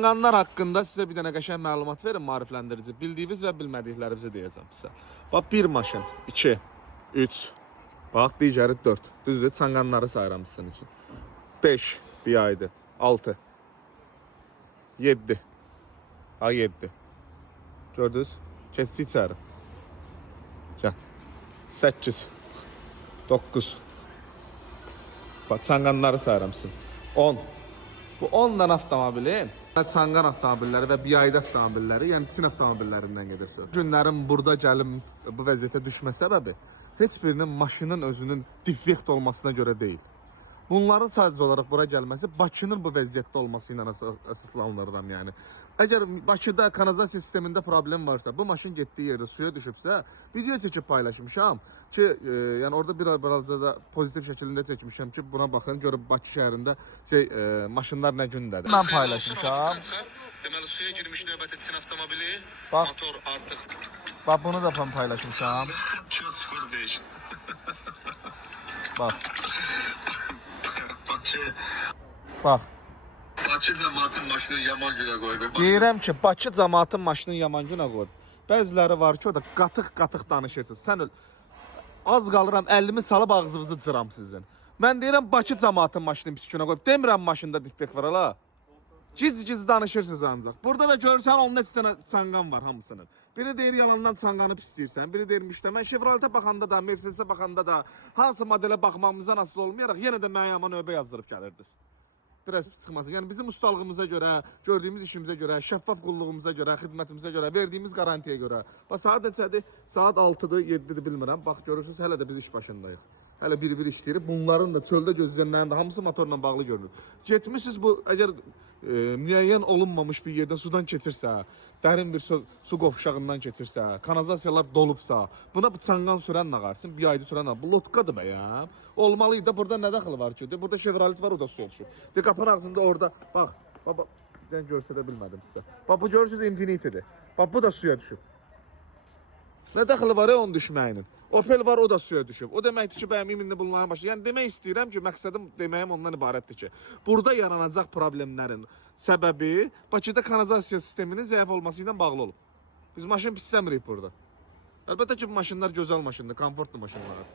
Qanlar haqqında sizə bir dənə qəşəng məlumat verin, maarifləndirici. Bildiyiniz və bilmədiklərinizi deyəcəm sizə. Bax, 1 maşın, 2, 3, bax, digəri 4. Düzdür, çanqanları sayıram sizin üçün. 5, bir aydır, 6, 7, ha 7. Gördünüz? Keçdik içəri. Gəl. 8, 9, bax, çanqanları sayıram sizin. 10. Bu 10 dənə avtomobilin çanqan avtomobilləri və BYD avtomobilləri, yəni Çin avtomobillərindən gedirsə. Günlərin burada gəlim bu vəziyyətə düşmə səbəbi heç birinin maşının özünün defekt olmasına görə deyil. Bunların sadəcə olaraq bura gəlməsi Bakının bu vəziyyətdə olması ilə əsaslanırlar yəni. Əgər Bakıda kanalizasiya sistemində problem varsa, bu maşın getdiyi yerdə suya düşübsə, video çəkib paylaşmışam ki, yəni orada biraz da pozitiv şəkildə çəkmişəm ki, buna baxın, görüb Bakı şəhərində maşınlar nə gündədir. Mən paylaşmışam. Deməli suya girmiş növbəti Çin avtomobili, Bax. motor artıq. Bax, bunu da paylaşmışam. 205. Bax. Bakı. Bax. Bakı cəmaatın maşını yaman günə qoydu. Deyirəm ki, Bakı cəmaatın maşını yaman günə qoydu. Bəziləri var ki, o da qatıq danışırsınız. Sən az qalıram, əlimi salıb ağzınızı cıram sizin. Mən deyirəm, Bakı cəmaatın maşını pis günə qoyub. Demirəm maşında defekt var hala. Giz danışırsınız ancaq. Burada da görürsən, onun neçə çanqan var hamısının. Biri deyir yalandan çanqanı pisləyirsən, biri deyir müştəmən. Chevrolet'ə baxanda da, Mercedes'ə baxanda da, hansı modelə baxmamızdan asılı olmayaraq yenə də mənə yaman növbə yazdırıb gəlirdiniz. Biraz çıxmasın. Yəni bizim ustalığımıza görə, gördüyümüz işimizə görə, şəffaf qulluğumuza görə, xidmətimizə görə, verdiyimiz qarantiyə görə. Bax, saat neçədir? Saat 6-dır, 7-dir bilmirəm. Bax, görürsünüz, hələ də biz iş başındayıq. Hələ bir işləyirib. Bunların da çöldə gözlənilən də hamısı motorla bağlı görünür. Getmişsiniz bu, əgər müəyyən olunmamış bir yerdə sudan keçirsə, dərin bir su qovşağından keçirsə, kanalizasiyalar dolubsa, buna çanqan sürən nağarsın, bir ayda sürən nağarsın. Bu lotkadır bəyəm. Olmalıydı. Burada nə daxılı var ki? Burada Chevrolet var, o da suya düşüb. Qapının ağzında orada, bax, ben göstərə bilmədim sizə. Bax, bu görürsünüz Infinity'dir. Bax, bu da suya düşüb. Nə daxılı var onun düşməyinin? Opel var, o da suya düşüb. O deməkdir ki, bəyəm indi bunların başı. Yəni demək istəyirəm ki, məqsədim deməyim ondan ibarətdir ki, burada yaranacaq problemlərin səbəbi Bakıda kanalizasiya sisteminin zəif olması ilə bağlı olub. Biz maşın pisləmirik burada. Əlbəttə ki, bu maşınlar gözəl maşındır, komfortlu maşınlar.